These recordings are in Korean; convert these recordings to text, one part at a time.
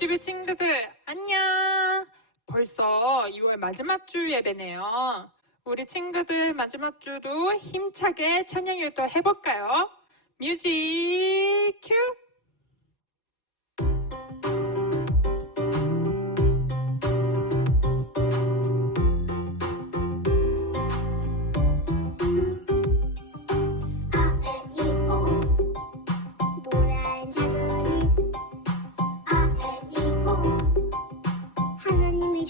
유튜브 친구들 안녕. 벌써 2월 마지막 주 예배네요. 우리 친구들 마지막 주도 힘차게 찬양 일도 해볼까요? 뮤직 큐. 하나님이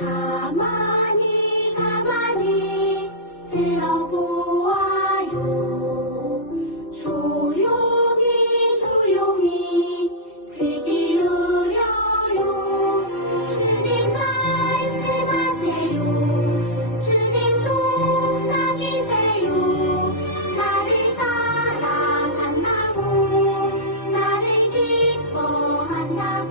가만히 가만히 들어보아요. 조용히 조용히 귀 기울여요. 주님 말씀하세요. 주님 속삭이세요. 나를 사랑한다고 나를 기뻐한다고.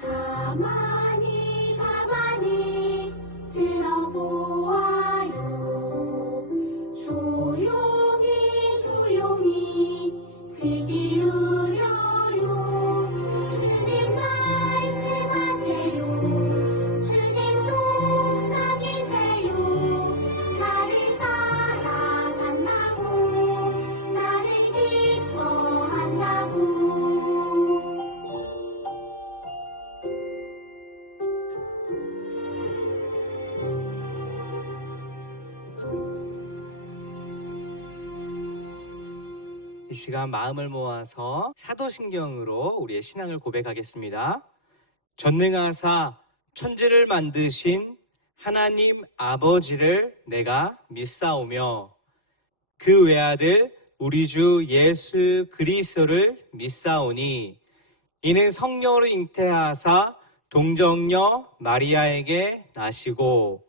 가만히 가만히 들어보아요. 조용히 조용히 귀 기울여요. 주님 말씀하세요. 주님 속삭이세요. 나를 사랑한다고 나를 기뻐한다고. 이 시간 마음을 모아서 사도신경으로 우리의 신앙을 고백하겠습니다. 전능하사 천지를 만드신 하나님 아버지를 내가 믿사오며 그 외아들 우리 주 예수 그리스도를 믿사오니 이는 성령으로 잉태하사 동정녀 마리아에게 나시고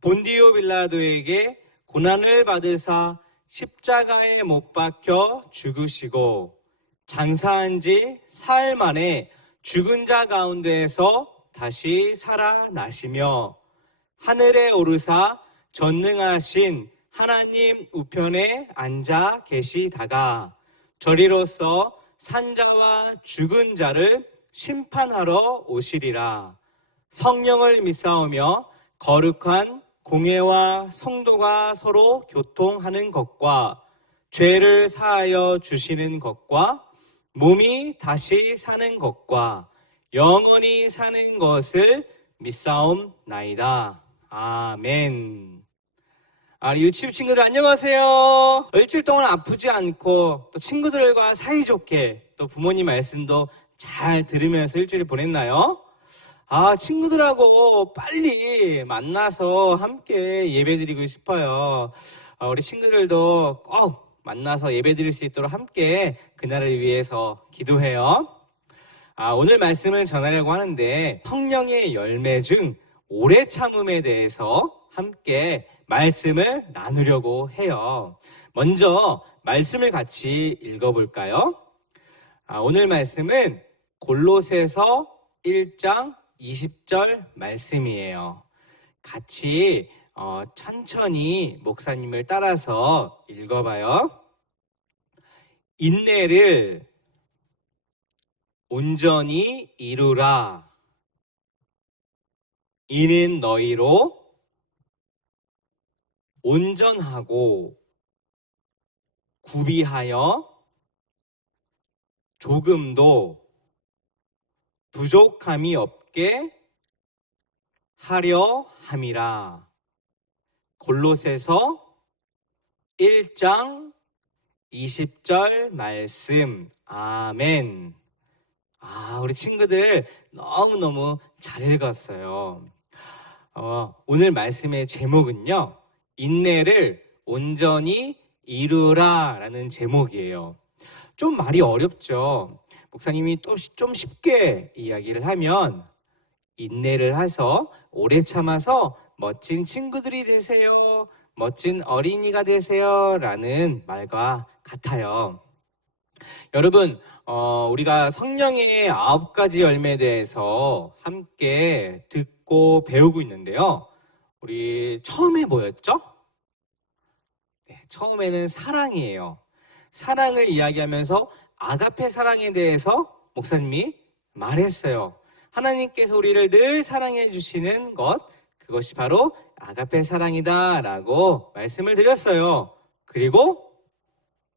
본디오 빌라도에게 고난을 받으사 십자가에 못 박혀 죽으시고 장사한 지 사흘 만에 죽은 자 가운데에서 다시 살아나시며 하늘에 오르사 전능하신 하나님 우편에 앉아 계시다가 저리로서 산자와 죽은 자를 심판하러 오시리라. 성령을 믿사오며 거룩한 공회와 성도가 서로 교통하는 것과 죄를 사하여 주시는 것과 몸이 다시 사는 것과 영원히 사는 것을 믿사옵나이다. 아멘. 유치부 친구들 안녕하세요. 일주일 동안 아프지 않고 또 친구들과 사이좋게 또 부모님 말씀도 잘 들으면서 일주일 보냈나요? 친구들하고 빨리 만나서 함께 예배드리고 싶어요. 우리 친구들도 꼭 만나서 예배드릴 수 있도록 함께 그날을 위해서 기도해요. 오늘 말씀을 전하려고 하는데 성령의 열매 중 오래 참음에 대해서 함께 말씀을 나누려고 해요. 먼저 말씀을 같이 읽어볼까요? 오늘 말씀은 골로새서 1장 20절 말씀이에요. 같이 천천히 목사님을 따라서 읽어봐요. 인내를 온전히 이루라. 이는 너희로 온전하고 구비하여 조금도 부족함이 없게 하려 함이라. 골로새서 1장 20절 말씀. 아멘. 우리 친구들 너무너무 잘 읽었어요. 오늘 말씀의 제목은요, 인내를 온전히 이루라 라는 제목이에요. 좀 말이 어렵죠. 목사님이 또 좀 쉽게 이야기를 하면 인내를 해서 오래 참아서 멋진 친구들이 되세요, 멋진 어린이가 되세요 라는 말과 같아요. 여러분, 우리가 성령의 9가지 열매에 대해서 함께 듣고 배우고 있는데요. 우리 처음에 뭐였죠? 처음에는 사랑이에요. 사랑을 이야기하면서 아가페 사랑에 대해서 목사님이 말했어요. 하나님께서 우리를 늘 사랑해 주시는 것, 그것이 바로 아가페 사랑이다 라고 말씀을 드렸어요. 그리고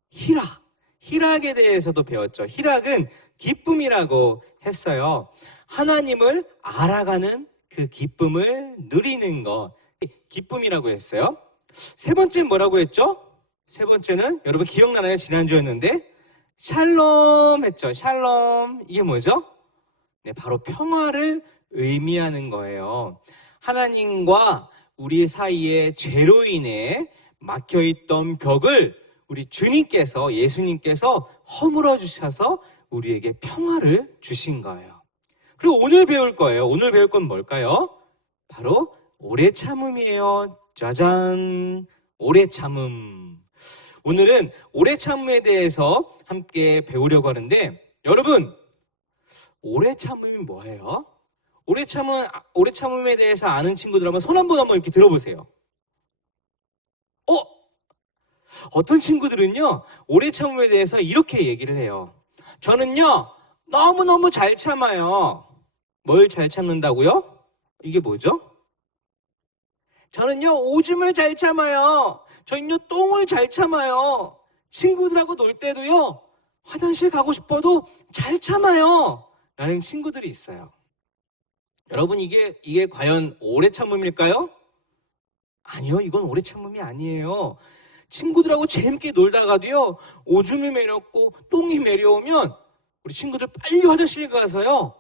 희락에 대해서도 배웠죠. 희락은 기쁨이라고 했어요. 하나님을 알아가는 그 기쁨을 누리는 것, 기쁨이라고 했어요. 세 번째는 뭐라고 했죠? 세 번째는 여러분 기억나나요? 지난주였는데 샬롬 했죠. 샬롬. 이게 뭐죠? 네, 바로 평화를 의미하는 거예요. 하나님과 우리 사이에 죄로 인해 막혀있던 벽을 우리 주님께서, 예수님께서 허물어 주셔서 우리에게 평화를 주신 거예요. 그리고 오늘 배울 거예요. 오늘 배울 건 뭘까요? 바로 오래 참음이에요. 짜잔! 오래 참음. 오늘은 오래 참음에 대해서 함께 배우려고 하는데, 여러분, 오래 참음이 뭐예요? 오래 참음에 대해서 아는 친구들 한번 손 한번 이렇게 들어보세요. 어떤 친구들은요, 오래 참음에 대해서 이렇게 얘기를 해요. 저는요, 너무너무 잘 참아요. 뭘 잘 참는다고요? 이게 뭐죠? 저는요, 오줌을 잘 참아요. 저는요, 똥을 잘 참아요. 친구들하고 놀 때도요, 화장실 가고 싶어도 잘 참아요. 라는 친구들이 있어요. 여러분, 이게 과연 오래 참음일까요? 아니요, 이건 오래 참음이 아니에요. 친구들하고 재밌게 놀다가도요, 오줌이 매렵고 똥이 매려오면 우리 친구들 빨리 화장실 가서요,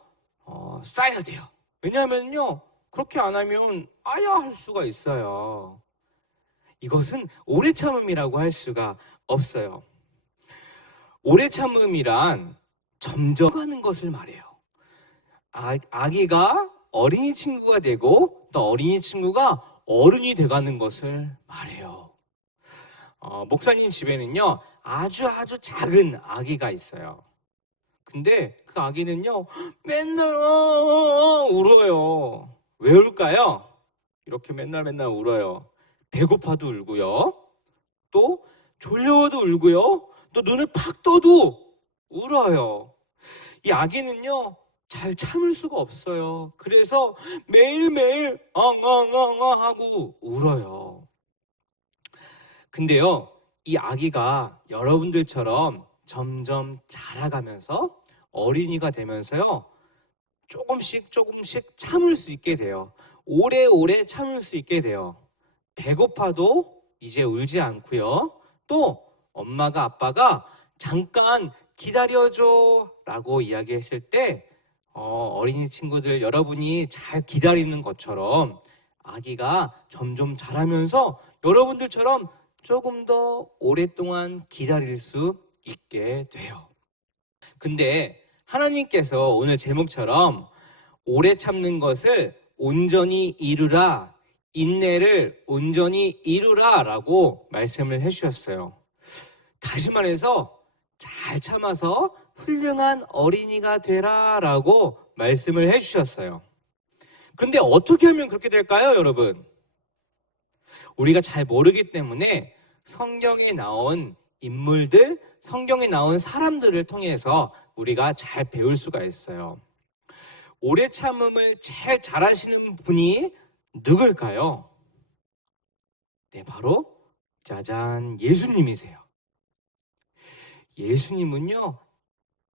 싸야 돼요. 왜냐하면요, 그렇게 안 하면 아야 할 수가 있어요. 이것은 오래 참음이라고 할 수가 없어요. 오래 참음이란 점점 가는 것을 말해요. 아기가 어린이 친구가 되고 또 어린이 친구가 어른이 돼가는 것을 말해요. 목사님 집에는요, 아주 작은 아기가 있어요. 근데 그 아기는요, 맨날 울어요. 왜 울까요? 이렇게 맨날 울어요. 배고파도 울고요. 또 졸려도 울고요. 또 눈을 팍 떠도 울어요. 이 아기는요, 잘 참을 수가 없어요. 그래서 매일매일 하고 울어요. 근데요, 이 아기가 여러분들처럼 점점 자라가면서 어린이가 되면서요, 조금씩 참을 수 있게 돼요. 오래오래 참을 수 있게 돼요. 배고파도 이제 울지 않고요. 또 엄마가 아빠가 잠깐 기다려줘 라고 이야기했을 때 어린이 친구들 여러분이 잘 기다리는 것처럼 아기가 점점 자라면서 여러분들처럼 조금 더 오랫동안 기다릴 수 있게 돼요. 근데 하나님께서 오늘 제목처럼 오래 참는 것을 온전히 이루라, 인내를 온전히 이루라 라고 말씀을 해주셨어요. 다시 말해서 잘 참아서 훌륭한 어린이가 되라 라고 말씀을 해주셨어요. 그런데 어떻게 하면 그렇게 될까요, 여러분? 우리가 잘 모르기 때문에 성경에 나온 인물들, 성경에 나온 사람들을 통해서 우리가 잘 배울 수가 있어요. 오래 참음을 제일 잘하시는 분이 누굴까요? 네, 바로 짜잔, 예수님이세요. 예수님은요,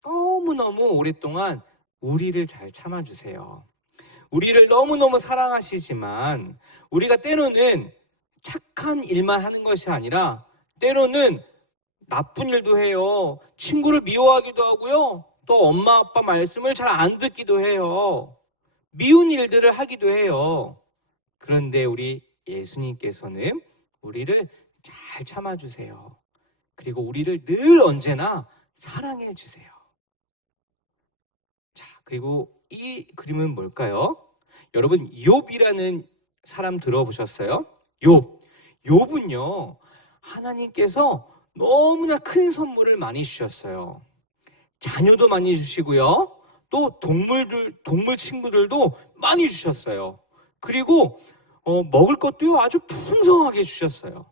너무너무 오랫동안 우리를 잘 참아주세요. 우리를 너무너무 사랑하시지만 우리가 때로는 착한 일만 하는 것이 아니라 때로는 나쁜 일도 해요. 친구를 미워하기도 하고요. 또 엄마 아빠 말씀을 잘 안 듣기도 해요. 미운 일들을 하기도 해요. 그런데 우리 예수님께서는 우리를 잘 참아주세요. 그리고 우리를 늘 언제나 사랑해 주세요. 자, 그리고 이 그림은 뭘까요? 여러분, 욥이라는 사람 들어보셨어요? 욥은요, 하나님께서 너무나 큰 선물을 많이 주셨어요. 자녀도 많이 주시고요. 또 동물 친구들도 많이 주셨어요. 그리고 먹을 것도요, 아주 풍성하게 주셨어요.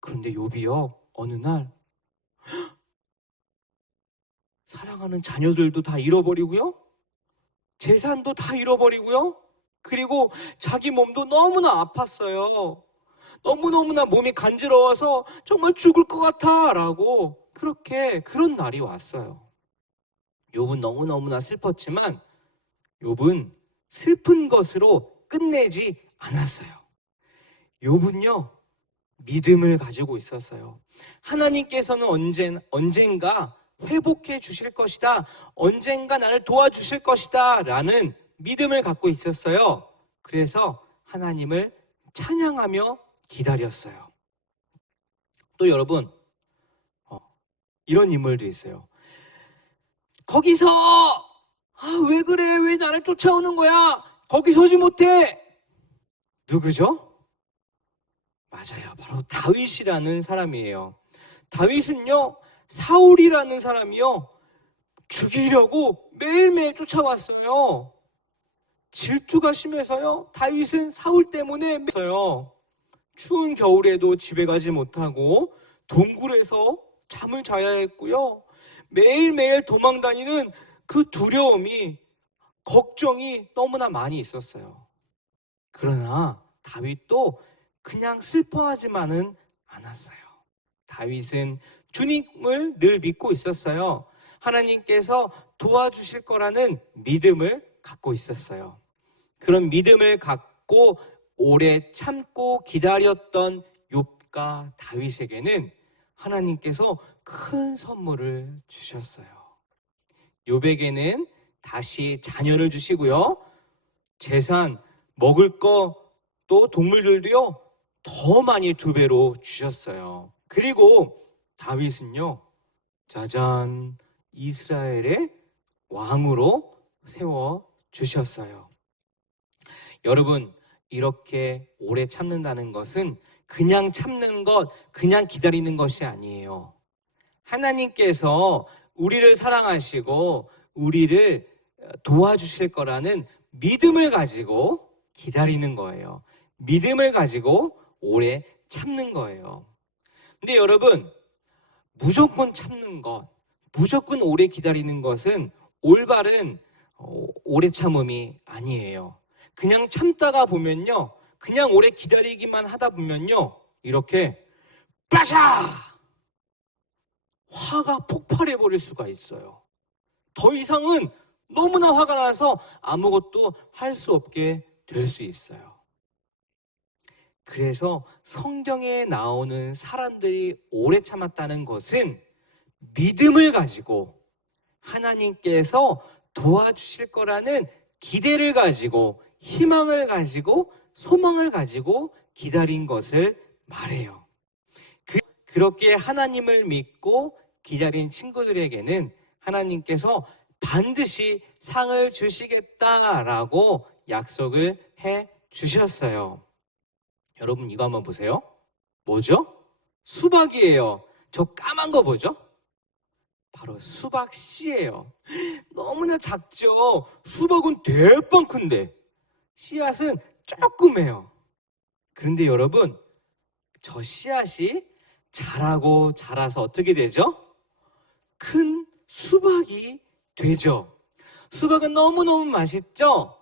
그런데 욥이요, 어느 날 사랑하는 자녀들도 다 잃어버리고요. 재산도 다 잃어버리고요. 그리고 자기 몸도 너무나 아팠어요. 너무너무나 몸이 간지러워서 정말 죽을 것 같아 라고 그런 날이 왔어요. 욥은 너무너무나 슬펐지만 욥은 슬픈 것으로 끝내지 않았어요. 욥은요, 믿음을 가지고 있었어요. 하나님께서는 언젠가 회복해 주실 것이다. 언젠가 나를 도와주실 것이다. 라는 믿음을 갖고 있었어요. 그래서 하나님을 찬양하며 기다렸어요. 또 여러분, 이런 인물도 있어요. 거기서 왜 그래? 왜 나를 쫓아오는 거야? 거기 서지 못해. 누구죠? 맞아요. 바로 다윗이라는 사람이에요. 다윗은요, 사울이라는 사람이요, 죽이려고 매일매일 쫓아왔어요. 질투가 심해서요, 다윗은 사울 때문에 추운 겨울에도 집에 가지 못하고 동굴에서 잠을 자야 했고요. 매일매일 도망다니는 그 두려움이, 걱정이 너무나 많이 있었어요. 그러나 다윗도 그냥 슬퍼하지만은 않았어요. 다윗은 주님을 늘 믿고 있었어요. 하나님께서 도와주실 거라는 믿음을 갖고 있었어요. 그런 믿음을 갖고 오래 참고 기다렸던 욥과 다윗에게는 하나님께서 큰 선물을 주셨어요. 욥에게는 다시 자녀를 주시고요, 재산, 먹을 거, 또 동물들도요, 더 많이 2배로 주셨어요. 그리고 다윗은요, 짜잔, 이스라엘의 왕으로 세워 주셨어요. 여러분, 이렇게 오래 참는다는 것은 그냥 참는 것, 그냥 기다리는 것이 아니에요. 하나님께서 우리를 사랑하시고 우리를 도와주실 거라는 믿음을 가지고 기다리는 거예요. 믿음을 가지고 오래 참는 거예요. 근데 여러분, 무조건 참는 것, 무조건 오래 기다리는 것은 올바른 오래 참음이 아니에요. 그냥 참다가 보면요, 그냥 오래 기다리기만 하다 보면요, 이렇게 빠샤! 화가 폭발해 버릴 수가 있어요. 더 이상은 너무나 화가 나서 아무것도 할 수 없게 될 수 있어요. 그래서 성경에 나오는 사람들이 오래 참았다는 것은 믿음을 가지고 하나님께서 도와주실 거라는 기대를 가지고, 희망을 가지고, 소망을 가지고 기다린 것을 말해요. 그렇게 하나님을 믿고 기다린 친구들에게는 하나님께서 반드시 상을 주시겠다라고 약속을 해 주셨어요. 여러분, 이거 한번 보세요. 뭐죠? 수박이에요. 저 까만 거 뭐죠? 바로 수박씨예요. 너무나 작죠? 수박은 대빵 큰데 씨앗은 조그매요. 그런데 여러분, 저 씨앗이 자라고 자라서 어떻게 되죠? 큰 수박이 되죠. 수박은 너무너무 맛있죠?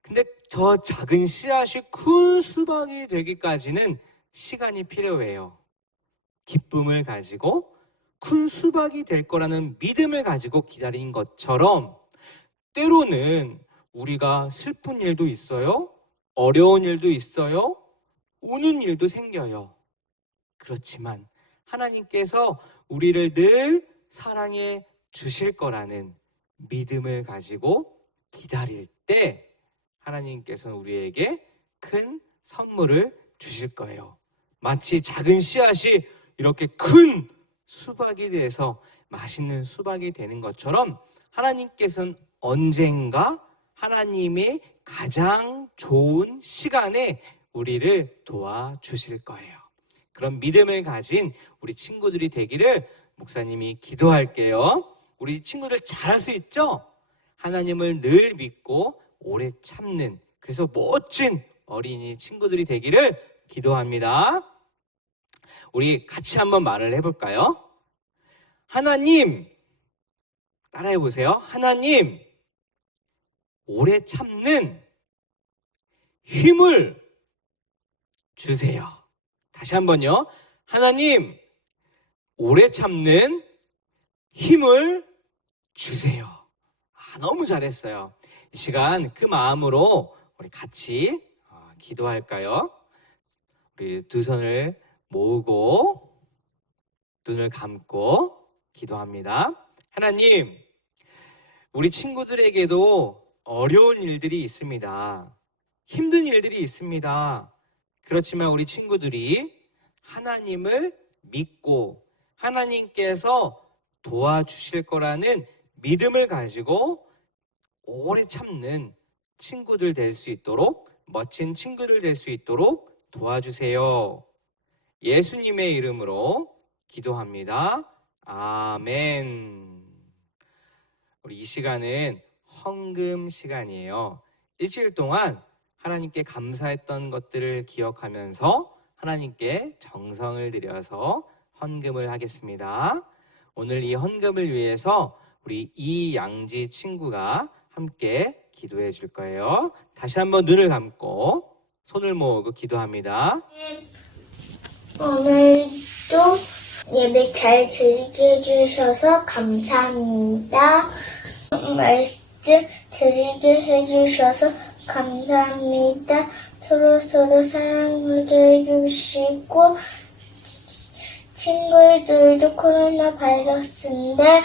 근데 저 작은 씨앗이 큰 수박이 되기까지는 시간이 필요해요. 기쁨을 가지고 큰 수박이 될 거라는 믿음을 가지고 기다린 것처럼, 때로는 우리가 슬픈 일도 있어요. 어려운 일도 있어요. 우는 일도 생겨요. 그렇지만 하나님께서 우리를 늘 사랑해 주실 거라는 믿음을 가지고 기다릴 때 하나님께서는 우리에게 큰 선물을 주실 거예요. 마치 작은 씨앗이 이렇게 큰 수박이 돼서 맛있는 수박이 되는 것처럼 하나님께서는 언젠가 하나님의 가장 좋은 시간에 우리를 도와주실 거예요. 그런 믿음을 가진 우리 친구들이 되기를 목사님이 기도할게요. 우리 친구들 잘할 수 있죠? 하나님을 늘 믿고 오래 참는, 그래서 멋진 어린이 친구들이 되기를 기도합니다. 우리 같이 한번 말을 해볼까요? 하나님, 따라해 보세요. 하나님, 오래 참는 힘을 주세요. 다시 한번요. 하나님, 오래 참는 힘을 주세요. 너무 잘했어요. 이 시간 그 마음으로 우리 같이 기도할까요? 우리 두 손을 모으고 눈을 감고 기도합니다. 하나님, 우리 친구들에게도 어려운 일들이 있습니다. 힘든 일들이 있습니다. 그렇지만 우리 친구들이 하나님을 믿고 하나님께서 도와주실 거라는 믿음을 가지고 오래 참는 친구들 될 수 있도록, 멋진 친구들 될 수 있도록 도와주세요. 예수님의 이름으로 기도합니다. 아멘. 우리 이 시간은 헌금 시간이에요. 일주일 동안 하나님께 감사했던 것들을 기억하면서 하나님께 정성을 들여서 헌금을 하겠습니다. 오늘 이 헌금을 위해서 우리 이양지 친구가 함께 기도해 줄 거예요. 다시 한번 눈을 감고 손을 모으고 기도합니다. 오늘도 예배 잘 드리게 해주셔서 감사합니다. 말씀 드리게 해주셔서 감사합니다. 서로 사랑하게 해주시고 친구들도 코로나 바이러스인데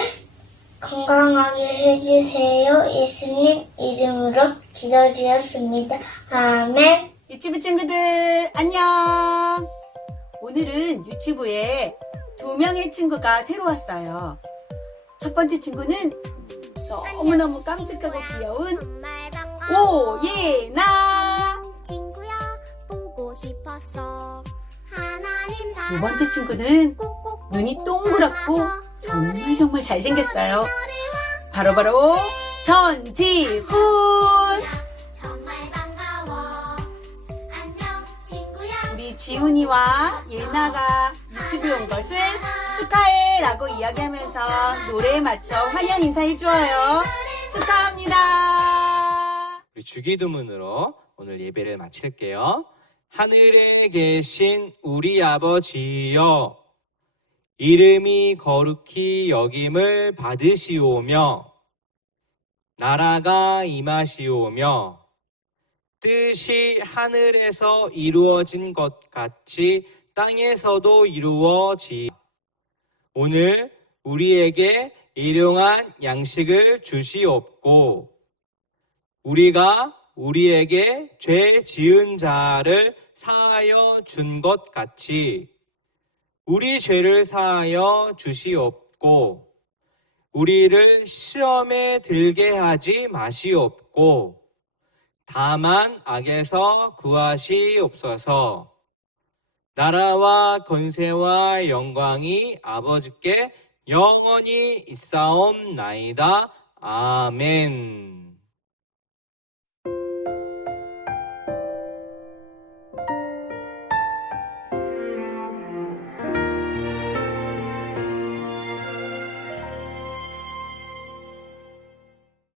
건강하게 해주세요. 예수님 이름으로 기도드렸습니다. 아멘. 유치부 친구들 안녕. 오늘은 유치부에 2명의 친구가 새로 왔어요. 첫 번째 친구는 너무너무 깜찍하고 귀여운 정말 반가워. 오예나. 친구야 보고 싶었어. 하나님 사랑. 두 번째 친구는 꾹꾹꾹 눈이 동그랗고 정말 잘생겼어요. 바로 전지훈. 정말 반가워. 안녕 친구야. 우리 지훈이와 예나가 유치부에 온 것을 축하해 라고 이야기하면서 노래에 맞춰 환영 인사해 주어요. 축하합니다. 우리 주기도문으로 오늘 예배를 마칠게요. 하늘에 계신 우리 아버지여, 이름이 거룩히 여김을 받으시오며 나라가 임하시오며 뜻이 하늘에서 이루어진 것 같이 땅에서도 이루어지. 오늘 우리에게 일용한 양식을 주시옵고 우리가 우리에게 죄 지은 자를 사하여 준 것 같이 우리 죄를 사하여 주시옵고 우리를 시험에 들게 하지 마시옵고 다만 악에서 구하시옵소서. 나라와 권세와 영광이 아버지께 영원히 있사옵나이다. 아멘.